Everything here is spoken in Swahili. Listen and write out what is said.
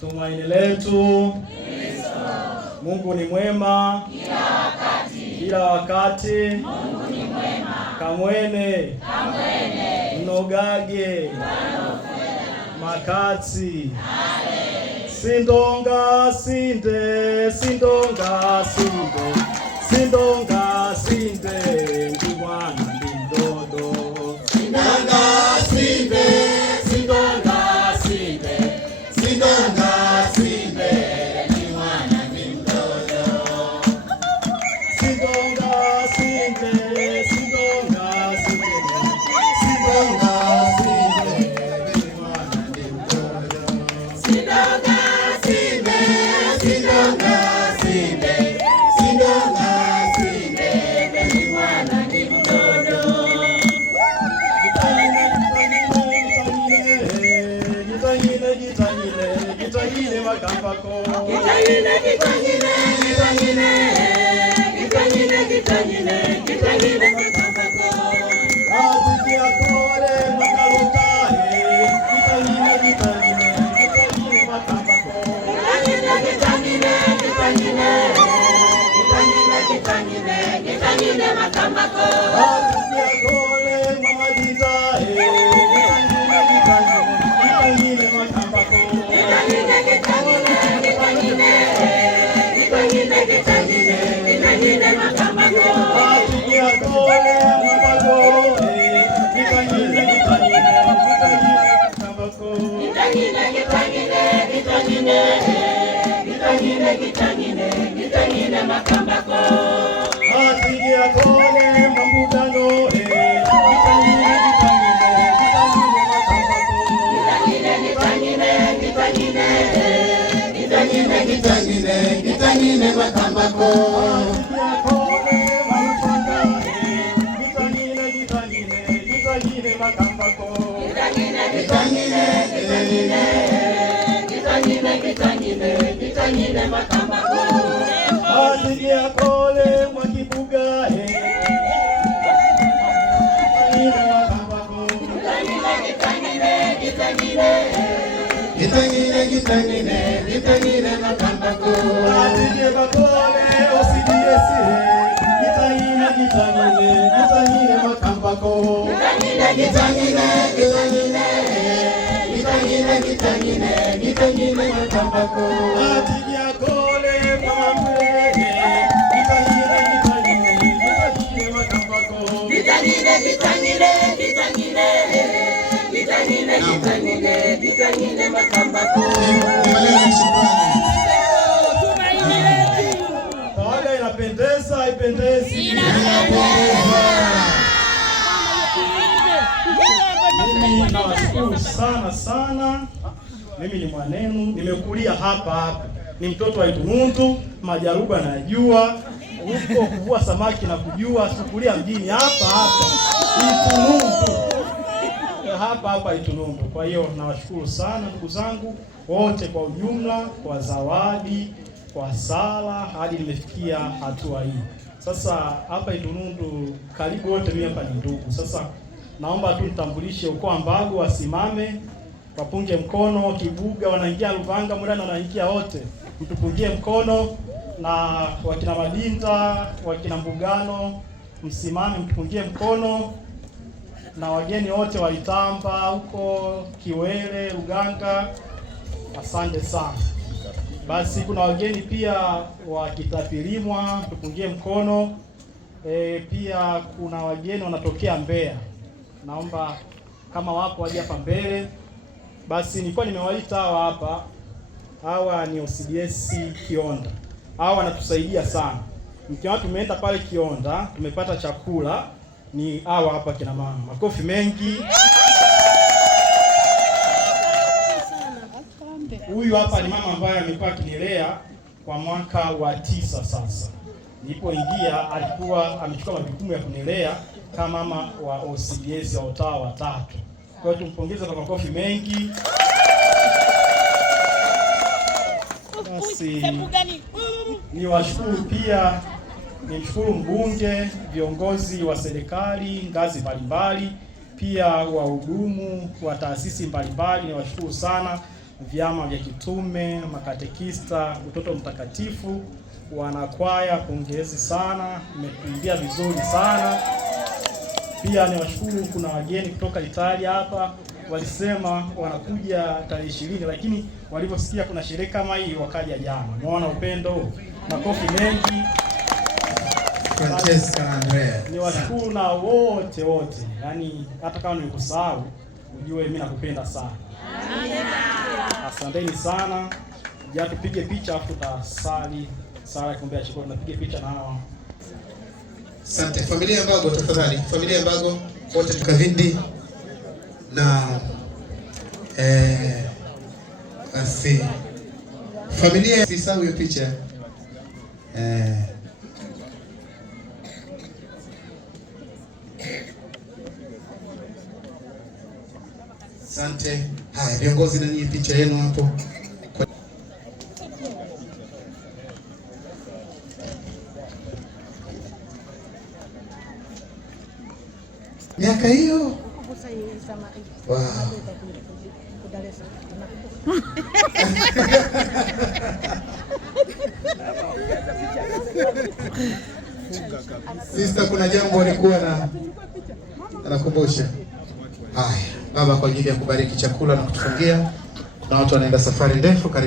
Tumaini letu Kristo. Mungu ni mwema kila wakati. Mungu ni mwema. Kamwene mnogage makatsi sindonga sinde sindonga sinde sindonga sinde ndi mwana ndi mdodo. Sindonga sinde sindonga sinde sindonga sinde ndi mwana ndi mdodo. Sindonga sinde sindonga sinde sindonga sinde ndi mwana ndi mdodo. Sindonga sinde sindonga sinde sindonga sinde ndi mwana ndi mdodo. Gitanyine makambako. Gitanyine gitanyine gitanyine gitanyine gitanyine gitanyine makambako. Azikia kore makalukahe. Gitanyine gitanyine gitanyine makambako. Gitanyine gitanyine gitanyine gitanyine gitanyine gitanyine makambako. Azikia kore mamadizahe. Gitanyine gitanyine gitanyine makambako. Gitanyine gitanyine gitanyine gitanyine gitanyine gitanyine makambako. Azikia kore mamagohe. Gitanyine gitanyine gitanyine makambako. Gitanyine gitanyine gitanyine gitanyine gitanyine gitanyine makambako. Azikia kore mambugano. Gitanyine gitanyine gitanyine makambako. Gitanyine gitanyine gitanyine gitanyine gitanyine gitanyine makambako. Gitanyine gitanyine gitanyine gitanyine gitanyine gitanyine makambako. Asikia kole mwakibugahe. Gitanyine gitanyine gitanyine gitanyine gitanyine gitanyine makambako. Asikia bakole osidiesi. Gitanyine gitanyine gitanyine makambako. Gitanyine gitanyine gitanyine gitanyine gitanyine gitanyine makambako. Asikia kole mamwehe. Gitanyine gitanyine gitanyine makambako. Gitanyine gitanyine gitanyine gitanyine gitanyine gitanyine makambako. Kawaida inapendeza, haipendezi? Mimi nawashukuru sana sana. Mimi ni mwanenu, nimekulia hapa hapa. Ni mtoto wa Itunundu, Majaruba najua. Huko kuvua samaki na kujua, sikulia mjini hapa hapa. Itunundu. Hapa hapa Itunundu. Kwa hiyo nawashukuru sana ndugu zangu wote kwa ujumla, kwa zawadi, kwa sala hadi nimefikia hatua hii. Sasa hapa Itunundu karibu wote mimi hapa ni ndugu. Sasa naomba tu nitambulishe ukoo Mbago wasimame, wapunge mkono. Kibuga wanaingia, Luvanga Murana wanaingia, wote mtupungie mkono, na wakina Madinda, wakina Mbugano msimame mtupungie mkono, na wageni wote wa Itamba huko Kiwele, Luganga, asante sana. Basi kuna wageni pia wa Kitapilimwa tupungie mkono. Pia kuna wageni wanatokea Mbeya, naomba kama wapo waje hapa mbele. Basi nilikuwa nimewaita hawa hapa. Hawa ni OCDS Kionda. Hawa wanatusaidia sana. Mkiwa tumeenda pale Kionda, tumepata chakula, ni hawa hapa kina mama. Makofi mengi. Huyu hapa ni mama ambaye amekuwa akinilea kwa mwaka wa 9 sasa. Nilipoingia alikuwa amechukua majukumu ya kunilea kama mama wa OCDS wa utawa wa 3. Kwa hiyo tumpongeze kwa makofi mengi. Basi niwashukuru pia, nimshukuru mbunge, viongozi wa serikali ngazi mbalimbali, pia wahudumu wa taasisi mbalimbali, niwashukuru sana. vyama vya kitume, makatekista, utoto mtakatifu, wanakwaya, pongezi sana, mmetuimbia vizuri sana. Pia niwashukuru, kuna wageni kutoka Italia hapa, walisema wanakuja tarehe 20, lakini waliposikia kuna sherehe kama hii wakaja jana. Unaona upendo, makofi mengi. Francesca Andrea. Niwashukuru na wote, yaani hata kama nimekusahau, ujue mimi nakupenda sana. Asanteni sana. Ja, tupige picha afu tutasali sala kuombea chakula. Tunapige picha na hawa. Asante. Familia Mbago tafadhali. Familia Mbago wote tukavindi na basi familia sisahau hiyo picha. Asante. Haya, viongozi na nyinyi picha yenu hapo. Miaka hiyo. Wow. Sister, kuna jambo alikuwa na anakumbusha. Haya, baba kwa ajili ya kubariki chakula na kutufungia. Kuna watu wanaenda safari ndefu. Karibu.